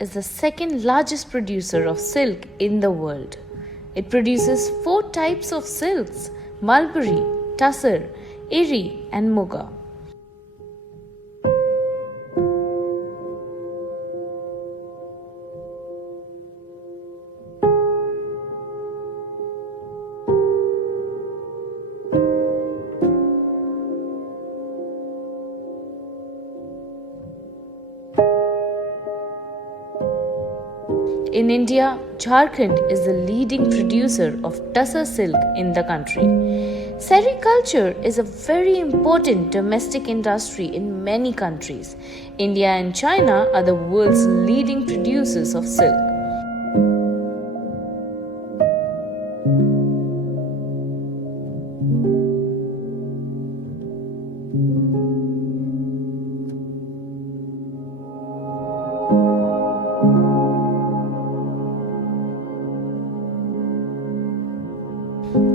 is the second largest producer of silk in the world. It produces 4 types of silks: mulberry, tussar, eri, and muga. In India, Jharkhand is the leading producer of tussar silk in the country. Sericulture is a very important domestic industry in many countries. India and China are the world's leading producers of silk.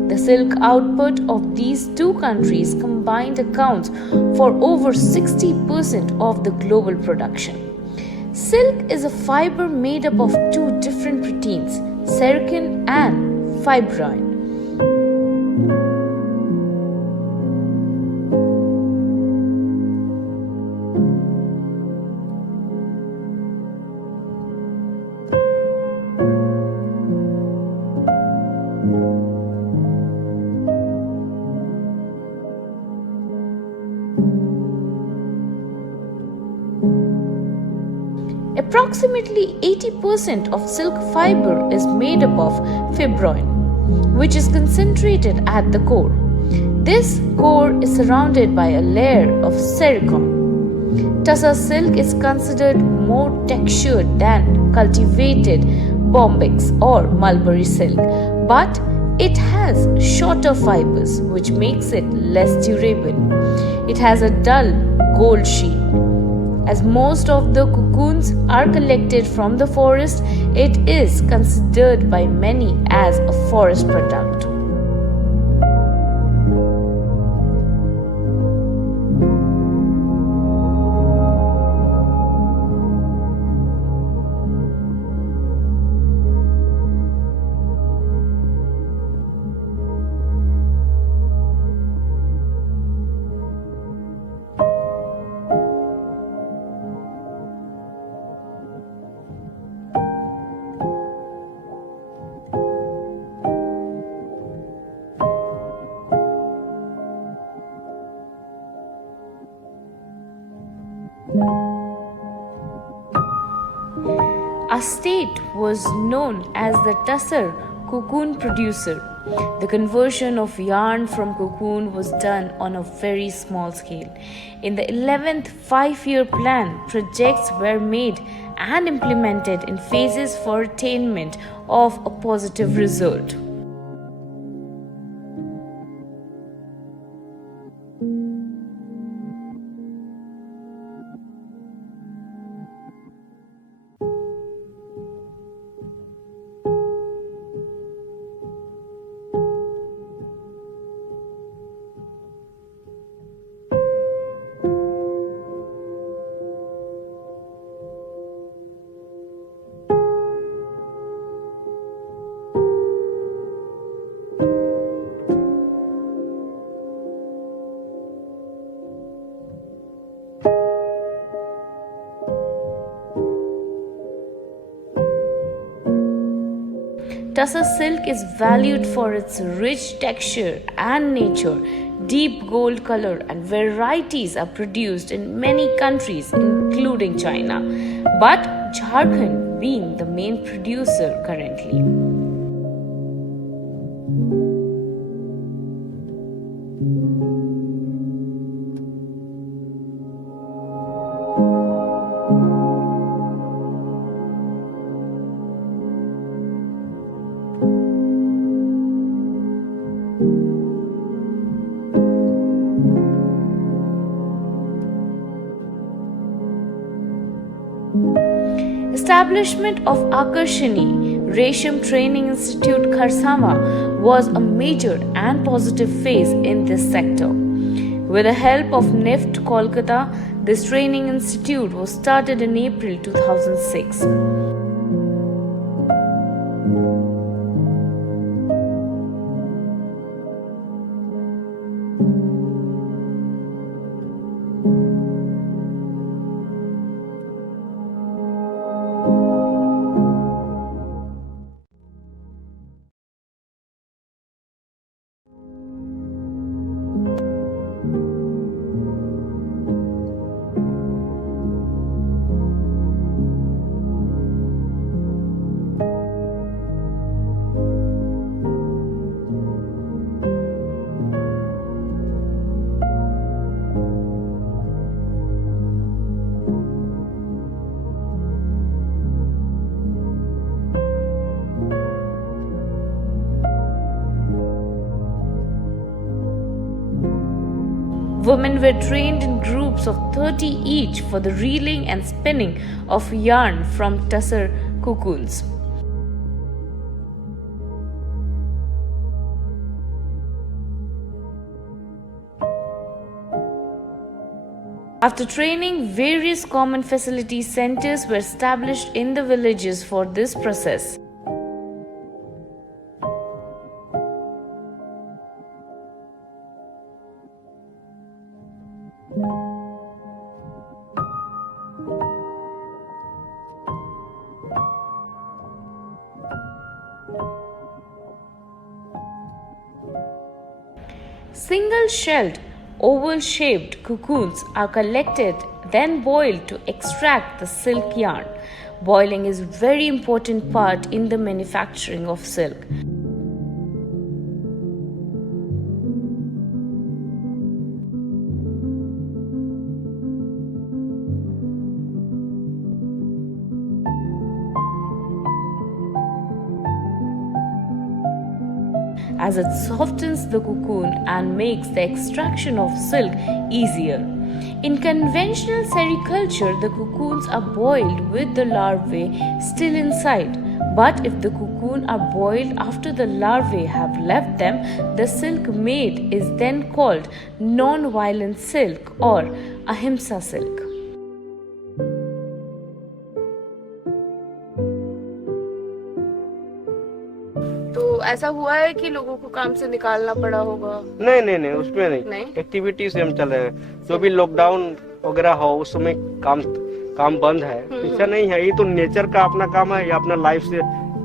The silk output of these two countries combined accounts for over 60% of the global production. Silk is a fiber made up of 2 different proteins, sericin and fibrin. Approximately 80% of silk fiber is made up of fibrin, which is concentrated at the core. This core is surrounded by a layer of sericin. Tussar silk is considered more textured than cultivated bombyx or mulberry silk, but it has shorter fibers, which makes it less durable. It has a dull gold sheen. As most of the cocoons are collected from the forest, it is considered by many as a forest product. Our state was known as the tussar cocoon producer. The conversion of yarn from cocoon was done on a very small scale. In the 11th 5-year plan, projects were made and implemented in phases for attainment of a positive result. Tussar silk is valued for its rich texture and nature. Deep gold color and varieties are produced in many countries, including China, but Jharkhand being the main producer currently. Establishment of Akushini Resham Training Institute Kharsama was a major and positive phase in this sector. With the help of NIFT Kolkata, This training institute was started in April 2006. Women were trained in groups of 30 each for the reeling and spinning of yarn from tussar cocoons. After training, various common facility centers were established in the villages for this process. Single-shelled, oval-shaped cocoons are collected, then boiled to extract the silk yarn. Boiling is a very important part in the manufacturing of silk. As it softens the cocoon and makes the extraction of silk easier. In conventional sericulture, the cocoons are boiled with the larvae still inside. But if the cocoon are boiled after the larvae have left them, the silk made is then called non-violent silk or ahimsa silk. ऐसा हुआ है कि लोगों को काम से निकालना पड़ा होगा? नहीं, उसमें नहीं। एक्टिविटी से हम चल रहे हैं। जो भी लॉकडाउन वगैरह हो उस समय काम बंद है, ऐसा नहीं है। ये तो नेचर का अपना काम है, ये अपना लाइफ से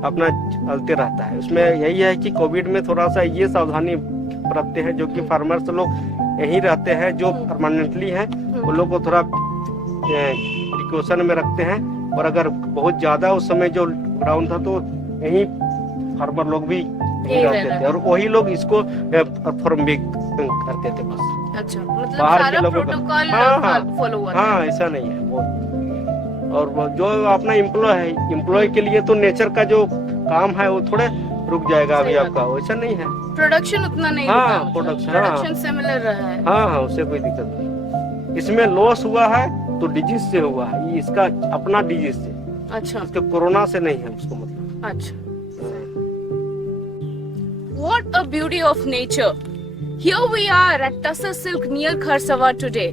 अपना चलते रहता है। उसमें यही है कि कोविड में थोड़ा सा ये सावधानी बरतते हैं, जो कि फार्मर्स लोग यहीं रहते हैं, जो परमानेंटली हैं वो लोग को थोड़ा प्रिकॉशन में रखते हैं। और अगर बहुत ज्यादा उस समय जो लॉकडाउन था तो यही फार्मर लोग भी यहीं रहते थे और वही लोग इसको परफॉर्म भी करते थे बस। अच्छा, मतलब सारा प्रोटोकॉल फॉलो हुआ था? हाँ, ऐसा नहीं है वो। और वो जो अपना एम्प्लॉय के लिए तो नेचर का जो काम है वो थोड़े रुक जाएगा अभी आपका, वैसा नहीं है। प्रोडक्शन उतना नहीं रुका। प्रोडक्शन सिमिलर रहा है। हाँ, उससे कोई दिक्कत नहीं। इसमें लॉस हुआ है तो डिजीज से हुआ है, इसका अपना डिजीज से। अच्छा, इसके कोरोना से नहीं है उसको मतलब। अच्छा। What a beauty of nature! Here we are at Tussar Silk near Kharsawa today,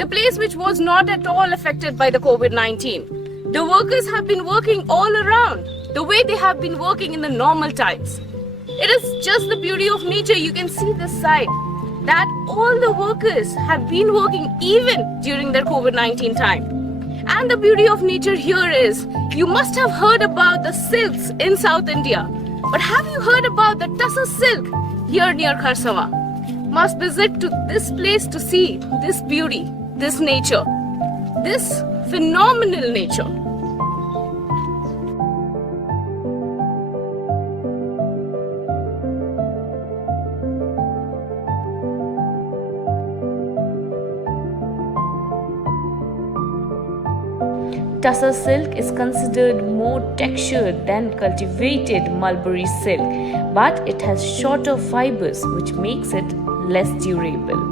the place which was not at all affected by the COVID-19. The workers have been working all around, the way they have been working in the normal times. It is just the beauty of nature. You can see this side, that all the workers have been working even during their COVID-19 time. And the beauty of nature here is, you must have heard about the silks in South India. But have you heard about the Tussar silk here near Kharsawa? Must visit to this place to see this beauty, this nature, this phenomenal nature. Tussar silk is considered more textured than cultivated mulberry silk, but it has shorter fibers which makes it less durable.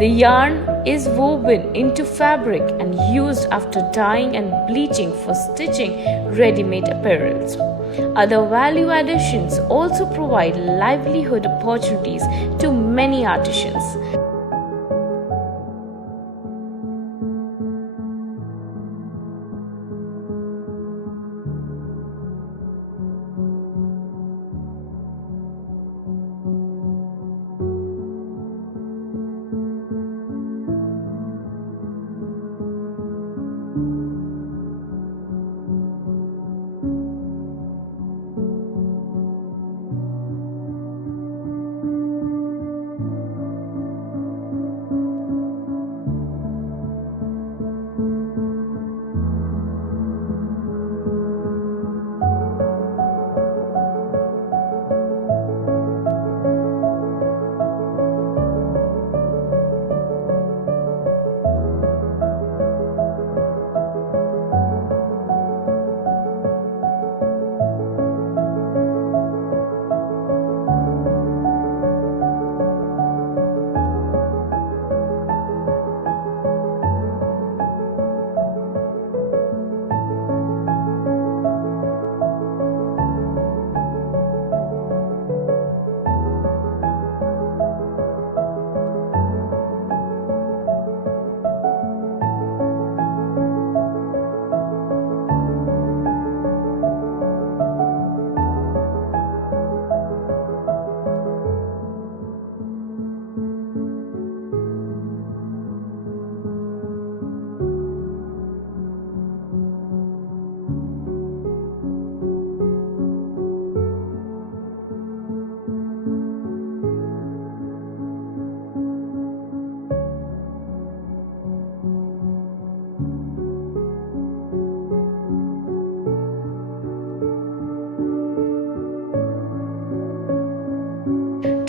The yarn is woven into fabric and used after dyeing and bleaching for stitching ready-made apparels. Other value additions also provide livelihood opportunities to many artisans.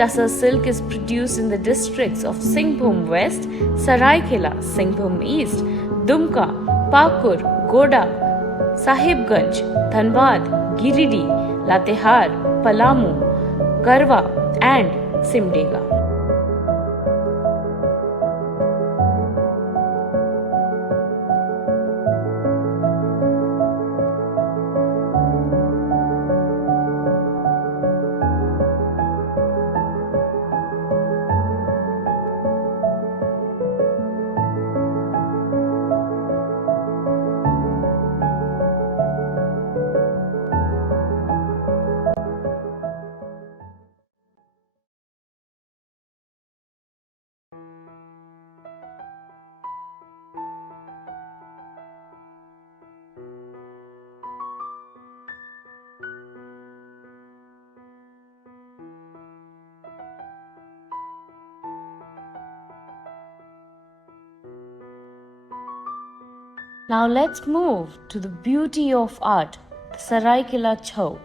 Tussar silk is produced in the districts of Singhbhum West, Saraikela, Singhbhum East, Dumka, Pakur, Goda, Sahibganj, Dhanbad, Giridih, Latehar, Palamu, Garhwa and Simdega. Now let's move to the beauty of art, the Saraikela Chhau.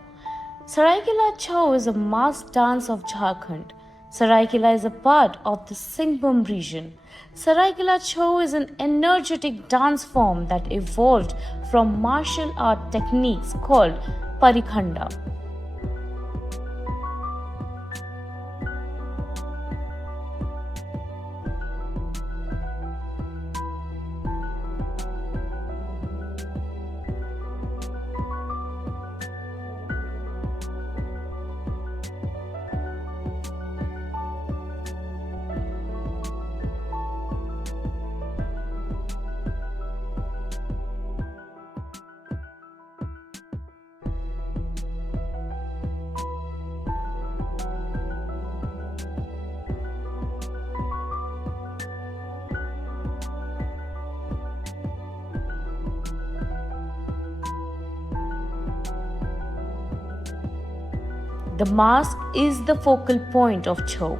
Saraikela Chhau is a mask dance of Jharkhand. Saraikela is a part of the Singhbhum region. Saraikela Chhau is an energetic dance form that evolved from martial art techniques called parikhanda. The mask is the focal point of Chhau.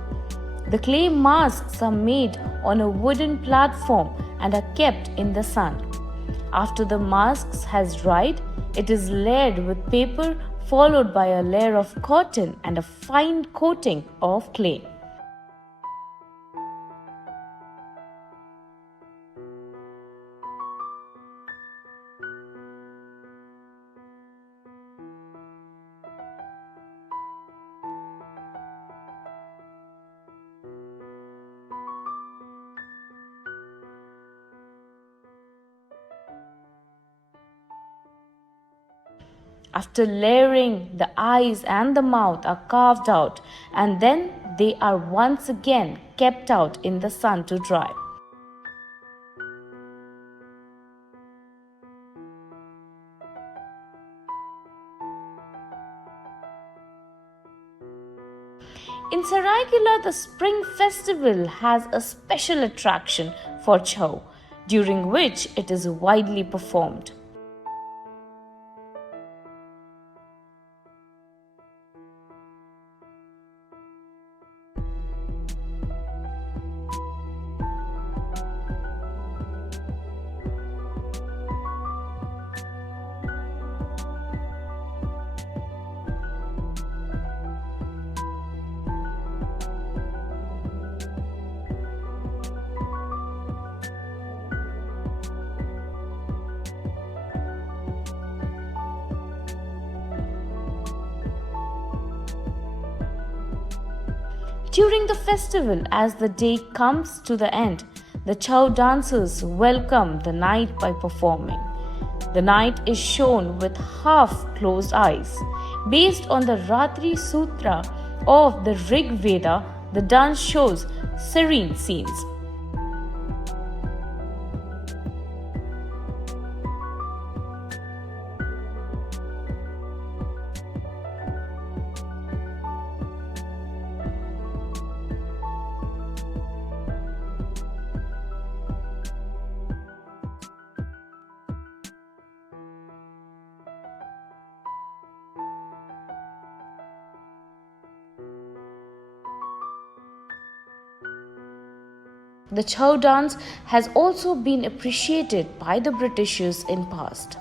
The clay masks are made on a wooden platform and are kept in the sun. After the masks has dried, it is layered with paper followed by a layer of cotton and a fine coating of clay. After layering, the eyes and the mouth are carved out, and then they are once again kept out in the sun to dry. In Saraikela, the Spring Festival has a special attraction for Chhau, during which it is widely performed. During the festival, as the day comes to the end, the Chhau dancers welcome the night by performing. The night is shown with half-closed eyes. Based on the Ratri Sutra of the Rig Veda, the dance shows serene scenes. The Chhau dance has also been appreciated by the Britishers in past.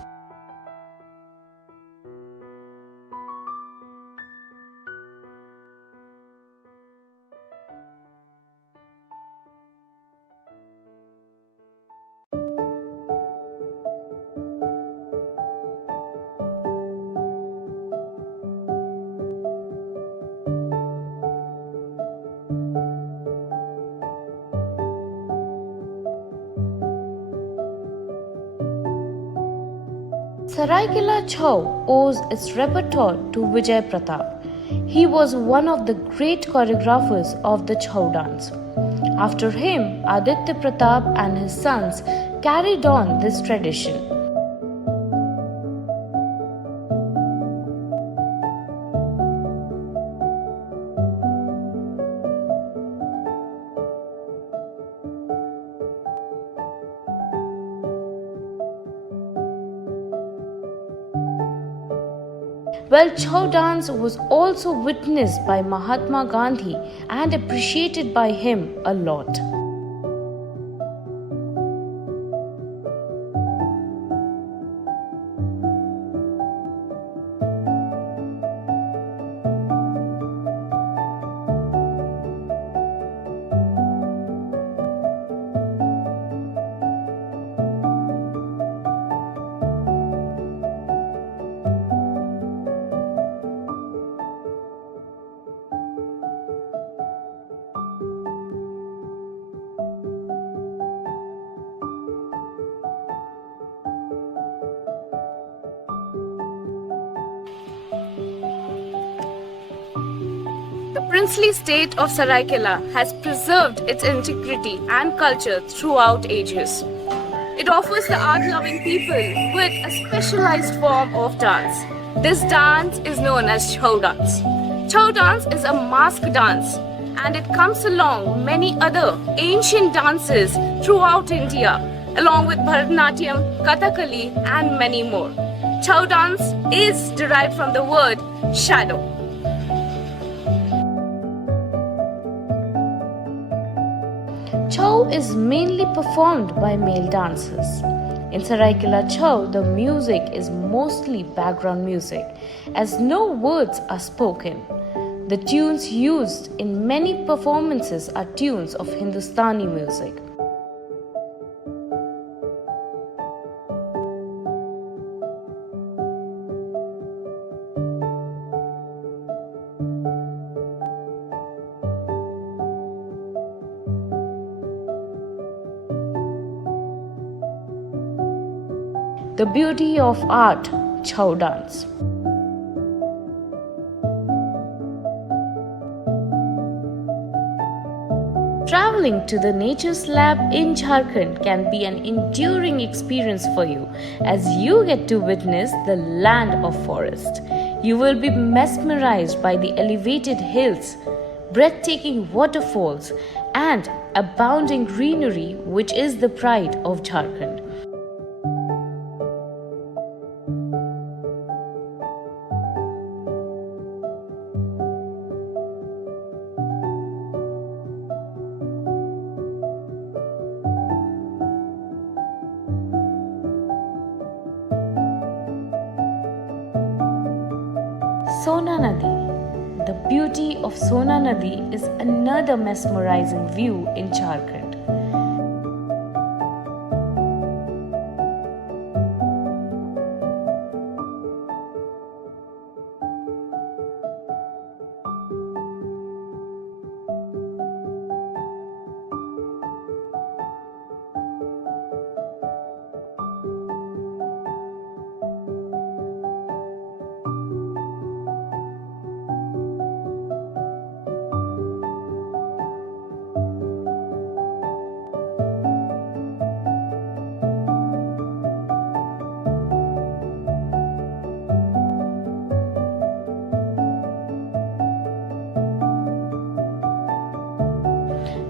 Saraikela Chhau owes its repertoire to Vijay Pratap. He was one of the great choreographers of the Chhau dance. After him, Aditya Pratap and his sons carried on this tradition. Well, Chhau dance was also witnessed by Mahatma Gandhi and appreciated by him a lot. The princely state of Saraikela has preserved its integrity and culture throughout ages. It offers the art-loving people with a specialized form of dance. This dance is known as Chhau dance. Chhau dance is a mask dance, and it comes along many other ancient dances throughout India, along with Bharatanatyam, Kathakali, and many more. Chhau dance is derived from the word shadow. Chhau is mainly performed by male dancers. In Saraikela Chhau, the music is mostly background music, as no words are spoken. The tunes used in many performances are tunes of Hindustani music. The beauty of art, Chhau dance. Traveling to the Nature's Lab in Jharkhand can be an enduring experience for you as you get to witness the land of forest. You will be mesmerized by the elevated hills, breathtaking waterfalls, and abounding greenery, which is the pride of Jharkhand. Sona Nadi. The beauty of Sona Nadi is another mesmerizing view in Jharkhand.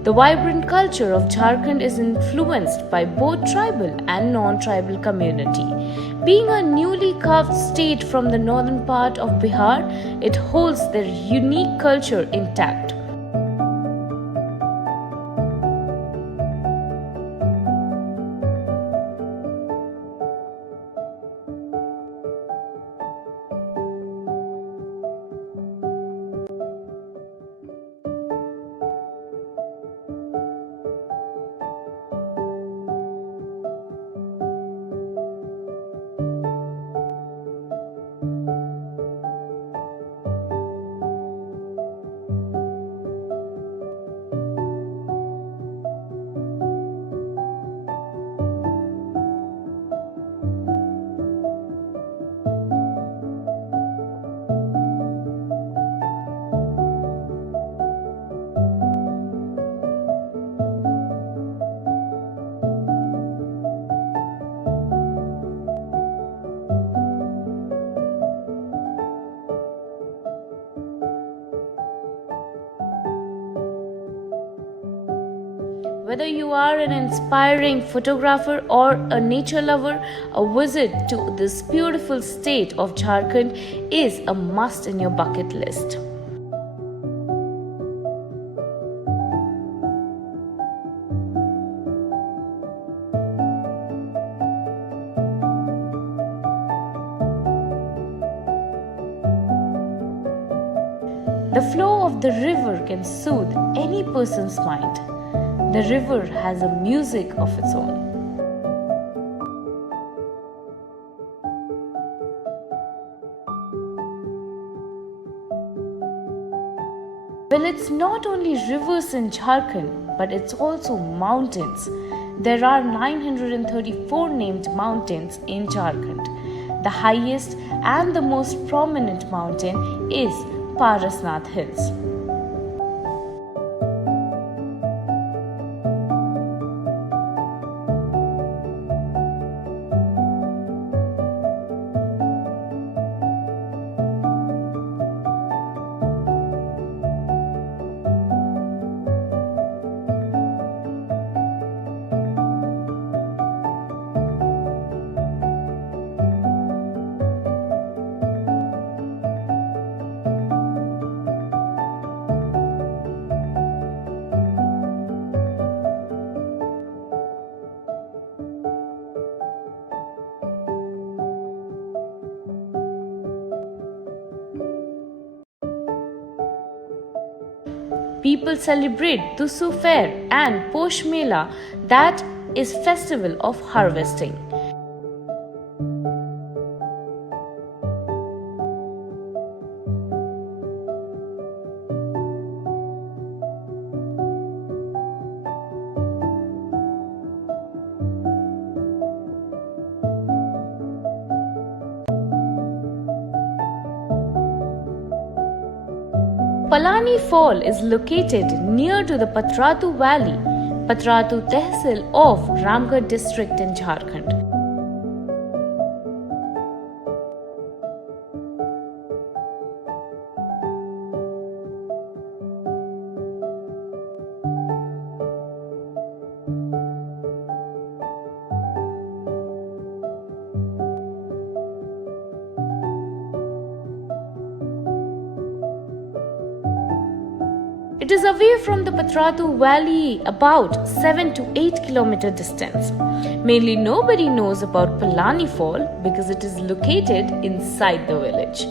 The vibrant culture of Jharkhand is influenced by both tribal and non-tribal community. Being a newly carved state from the northern part of Bihar, it holds their unique culture intact. Whether you are an inspiring photographer or a nature lover, a visit to this beautiful state of Jharkhand is a must in your bucket list. The flow of the river can soothe any person's mind. The river has a music of its own. Well, it's not only rivers in Jharkhand, but it's also mountains. There are 934 named mountains in Jharkhand. The highest and the most prominent mountain is Parasnath Hills. People celebrate Tusu Fair and Posh Mela, that is festival of harvesting. Palani Fall is located near to the Patratu Valley, Patratu Tehsil of Ramgarh district in Jharkhand. It is away from the Patratu Valley about 7 to 8 kilometer distance. Mainly nobody knows about Palani Fall because it is located inside the village.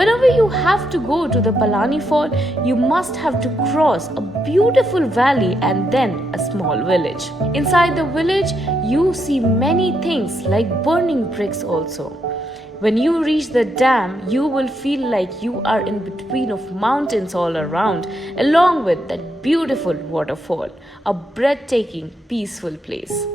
Whenever you have to go to the Palani Fall, you must have to cross a beautiful valley and then a small village. Inside the village, you see many things like burning bricks also. When you reach the dam, you will feel like you are in between of mountains all around, along with that beautiful waterfall, a breathtaking, peaceful place.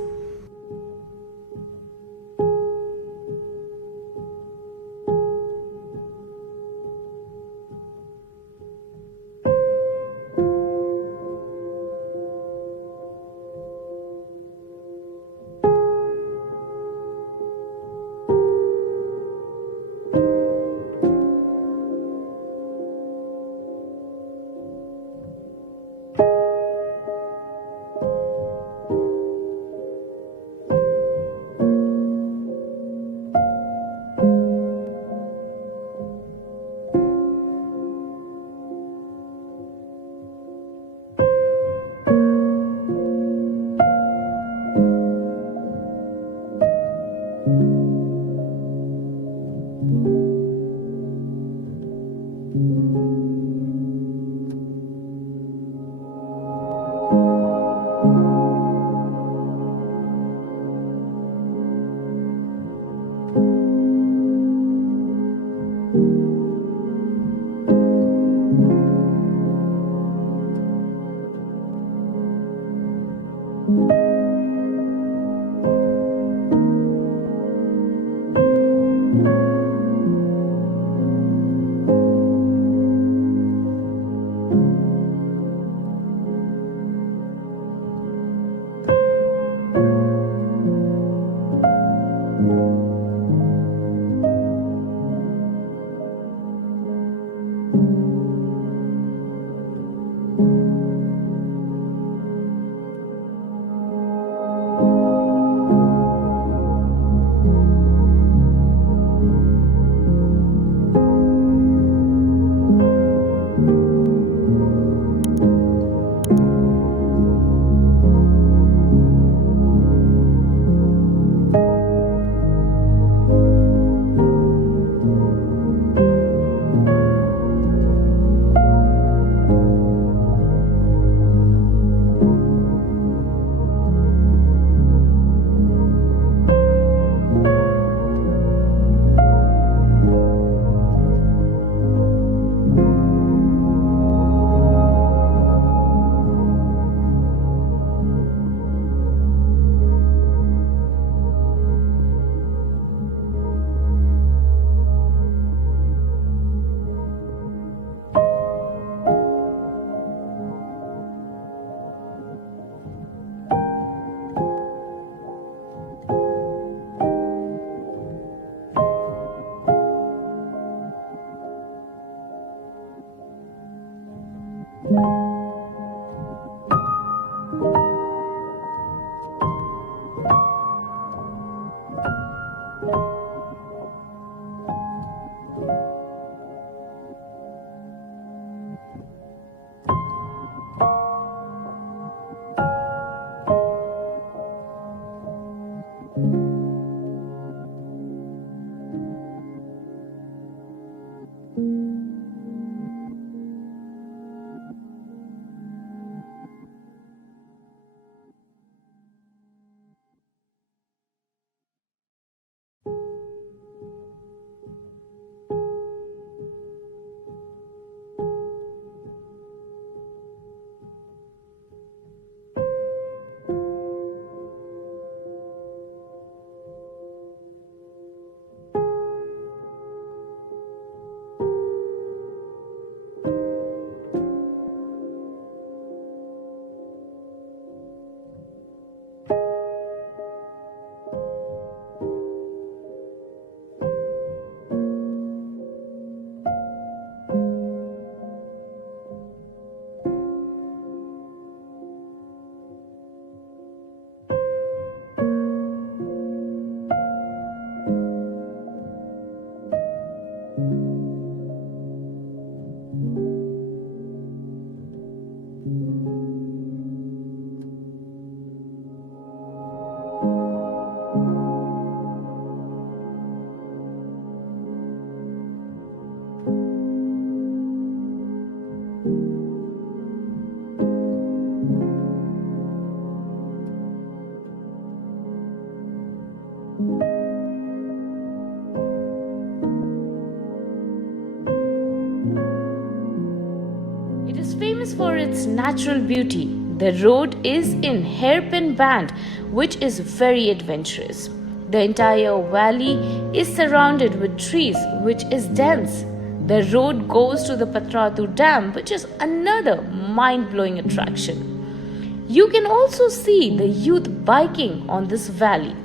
It is famous for its natural beauty. The road is in hairpin band, which is very adventurous. The entire valley is surrounded with trees, which is dense. The road goes to the Patratu Dam, which is another mind-blowing attraction. You can also see the youth biking on this valley.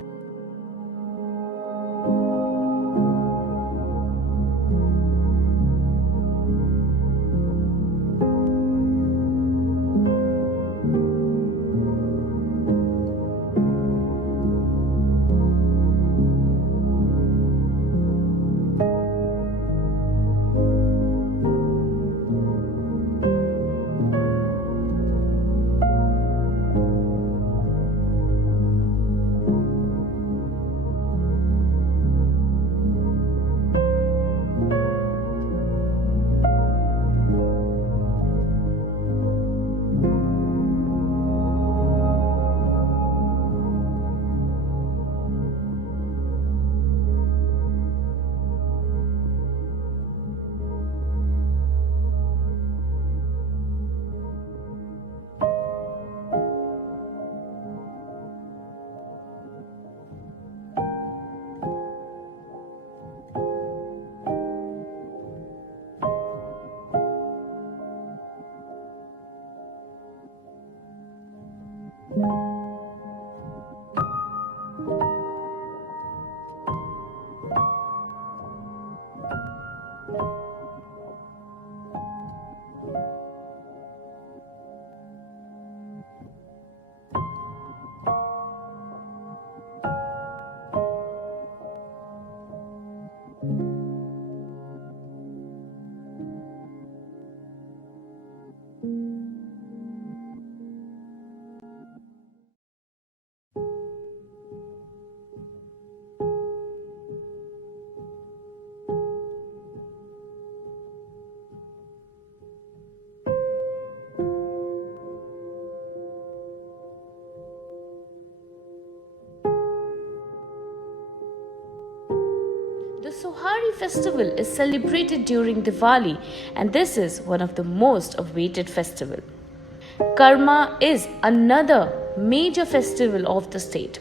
The Sohari festival is celebrated during Diwali, and this is one of the most awaited festival. Karma is another major festival of the state.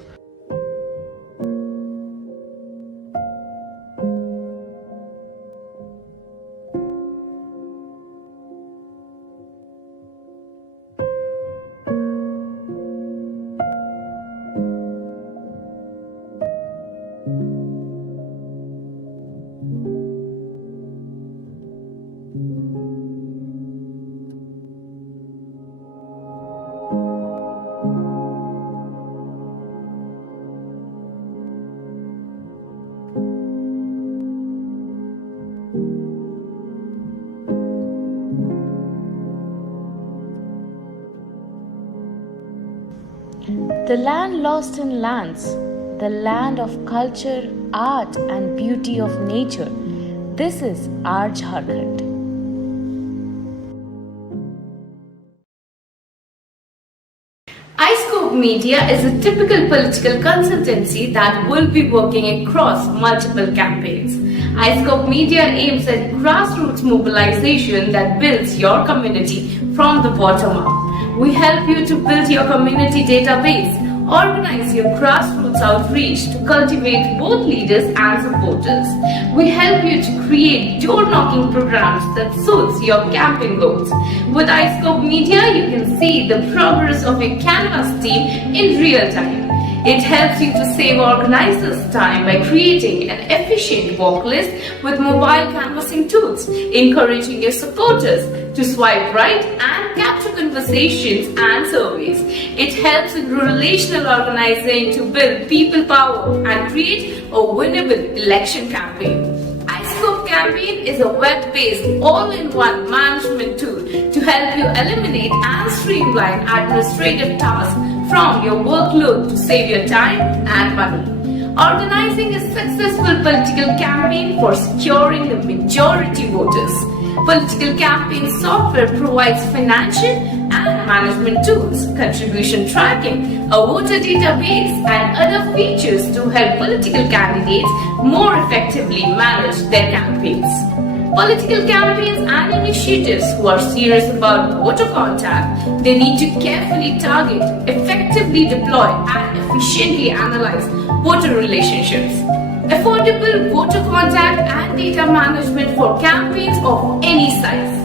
The land lost in lands, the land of culture, art and beauty of nature. This is our Jharkhand. iScopeMedia is a typical political consultancy that will be working across multiple campaigns. iScopeMedia aims at grassroots mobilization that builds your community from the bottom up. We help you to build your community database, organize your grassroots outreach to cultivate both leaders and supporters. We help you to create door-knocking programs that suits your campaign goals. With iScopeMedia, you can see the progress of your canvas team in real time. It helps you to save organizers time by creating an efficient work list with mobile canvassing tools, encouraging your supporters to swipe right and capture conversations and surveys. It helps in relational organizing to build people power and create a winnable election campaign. iScope Campaign is a web-based all-in-one management tool to help you eliminate and streamline administrative tasks from your workload to save your time and money. Organizing a successful political campaign for securing the majority voters. Political campaign software provides financial and management tools, contribution tracking, a voter database, and other features to help political candidates more effectively manage their campaigns. Political campaigns and initiatives who are serious about voter contact, they need to carefully target, effectively deploy, and efficiently analyze voter relationships. Affordable voter contact and data management for campaigns of any size.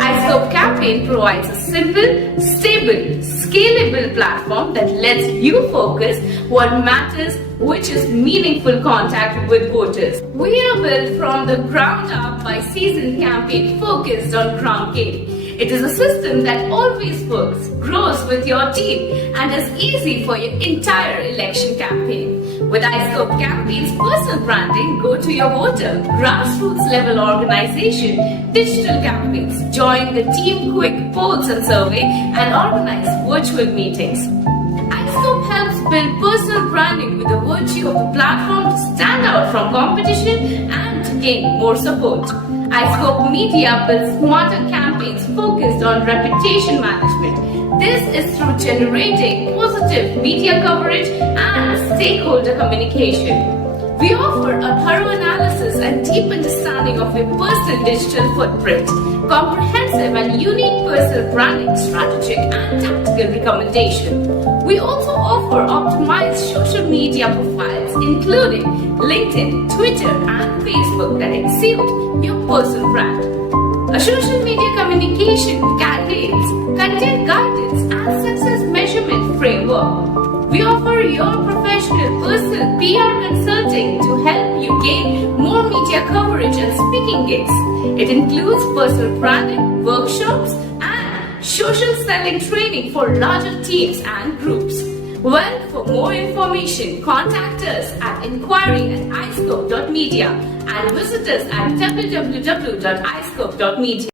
iScope Campaign provides a simple, stable, scalable platform that lets you focus what matters, which is meaningful contact with voters. We are built from the ground up by seasoned campaign focused on ground game. It is a system that always works, grows with your team, and is easy for your entire election campaign. With iScope Campaign's personal branding, go to your voter, grassroots level organization, digital campaigns, join the team quick polls and survey, and organize virtual meetings. iScope helps build personal branding with the virtue of the platform to stand out from competition and to gain more support. iScopeMedia builds smarter campaigns focused on reputation management. This is through generating positive media coverage and stakeholder communication. We offer a thorough analysis and deep understanding of your personal digital footprint, comprehensive and unique personal branding, strategic and tactical recommendation. We also offer optimized social media profiles, including LinkedIn, Twitter, and Facebook that exude your personal brand. A social media communication campaigns, content guidance, and success measurement framework. We offer your professional personal PR consulting to help you gain more media coverage and speaking gigs. It includes personal branding, workshops, and social selling training for larger teams and groups. Well, for more information, contact us at inquiry@iscope.media and visit us at www.iscope.media.